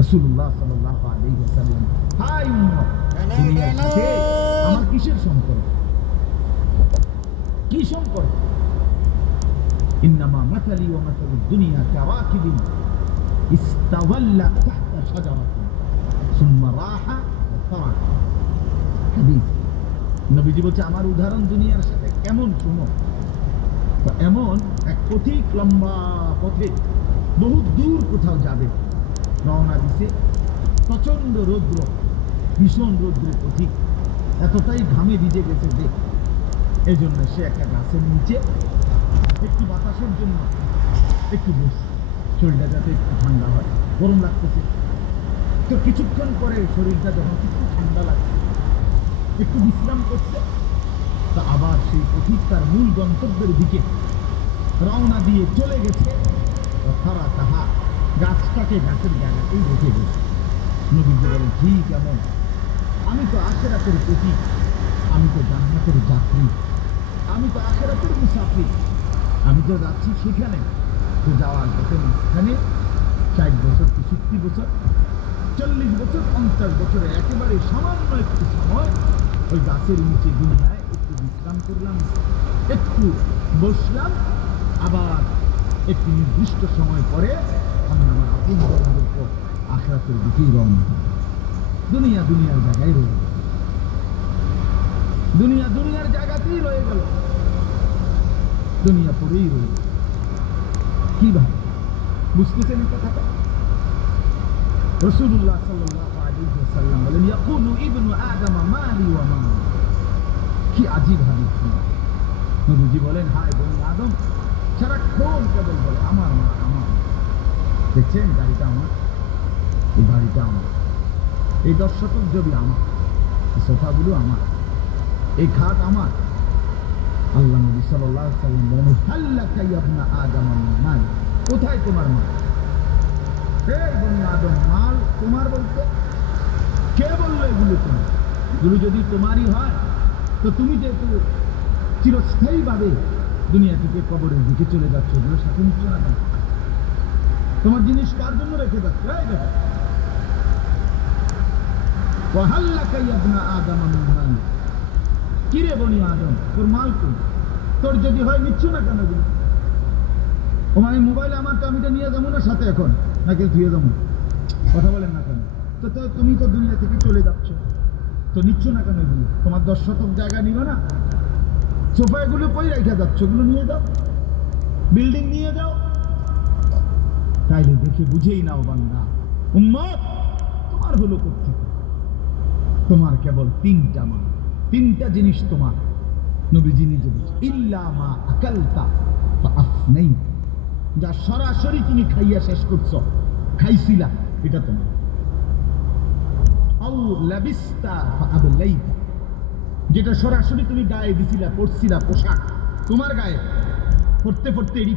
রাসূলুল্লাহ সাল্লাল্লাহু আলাইহি ওয়াসাল্লাম হাই আমার কিসের সম্পর্ক? কি সম্পর্ক? ইন্নামা মাসালি ওয়া মাসালুদ দুনিয়া কারাকিবিন ইস্তাওয়াল্লা তাহতা শাজারাতিন সুম্মা রাহা ওয়া তারাকা হাদিস নবীজি বলছে আমার উদাহরণ দুনিয়ার সাথে কেমন শুনো? এমন এক পথিক লম্বা পথে বহু দূর কোথাও যাবে। রওনা দিছে। প্রচণ্ড রৌদ্র, ভীষণ রৌদ্রে পথিক এতটাই ঘামে ভিজে গেছে যে এই জন্য সে একটা গাছের নিচে একটু বাতাসের জন্য একটু বস শরীরটা যাতে একটু ঠান্ডা হয়, গরম লাগতেছে। তো কিছুক্ষণ পরে শরীরটা যখন একটু ঠান্ডা লাগছে, একটু বিশ্রাম করছে, তা আবার সেই পথিক তার মূল গন্তব্যের দিকে রওনা দিয়ে চলে গেছে। তারা তাহা গাছটাকে গাছের জায়গাতেই রেখে গেছে নবীজি বলেন ঠিক এমন। আমি তো আখেরাতের প্রতীক। আমি তো জান্নাতের যাত্রী। আমি তো আখেরাতের মুসাফির। আমি তো যাচ্ছি সেখানে, তো যাওয়ার পথে মাঝখানে ষাট বছর, পঁয়ষট্টি বছর, চল্লিশ বছর, পঞ্চাশ বছরে একেবারে সামান্য একটু সময় ওই গাছের নিচে দুনিয়ায় একটু বিশ্রাম করলাম, একটু বসলাম। আবার একটি নির্দিষ্ট সময় পরে আখড়াতের দিকেই রওনা দিলাম। দুনিয়া দুনিয়ার জায়গায় রয়ে গেল দুনিয়া দুনিয়ার জায়গাতেই রয়ে গেল দুনিয়া পড়েই রয়ে গেল কি বুঝতেছেন কথাটা রসুল্লাহ সাল্লাল্লাহু আলাইহি ওয়াসাল্লাম বলেন ইয়াকুলু ইবনু আদম মালি ওয়া মালি কি আজীব হাদিস। নবীজি বলেন, হায় বনি আদম সারাক্ষণ কেবল বলে আমার মা আমার মা। দেখছেন? গাড়িটা আমার। এই গাড়িটা আমার। এই দশ শতক জমি আমার, এই সোফাগুলো আমার, এই খাট আমার, আল্লাহ নবী আলাইহি সাল্লাম বলেন, হাল্লাকা ইয়াবনা আদম মিন মাল। কোথায় তোমার মা এই আদম, মাল তোমার বলতে? কে বলল এগুলো তোমার? এগুলো যদি তোমারই হয়, তো তুমি যেহেতু চিরস্থায়ীভাবে দুনিয়া থেকে কবরের দিকে চলে যাচ্ছ, এগুলো সাথে নিচ্ছ না। কেন? তোমার জিনিস কার জন্য রেখে যাচ্ছ? মিন মাল কিরে বনি আদম? তোর মাল তোর যদি হয় নিচ্ছ না কেন ও মানে মোবাইল আমার তো আমি তো নিয়ে যাব না সাথে এখন? নাকি ধুয়ে যাব? কথা বলেন না কেন? তো তো তুমি তো দুনিয়া থেকে চলে যাচ্ছ। তো নিচ্ছ না কেন এগুলো? তোমার দশ শতক জায়গা নিবে না? সোফা এগুলো কই রেখে যাচ্ছ? ওগুলো নিয়ে যাও। বিল্ডিং নিয়ে যাও। তাইলে দেখে বুঝেই নাও বান্দা। উম্মত, তোমার হলো কোথেকে তোমার কেবল তিনটা মা তিনটা জিনিস তোমার। নবীজি নিজে বলছে, ইল্লা মা আকালতা আফনাই যা সরাসরি তুমি খাইয়া শেষ করছ, খাইছিলা, এটা তোমার। যেটা সরাসরি তুমি গায়ে দিছিলা, পরছিলা পোশাক, তোমার গায়ে। পড়তে পড়তে এটি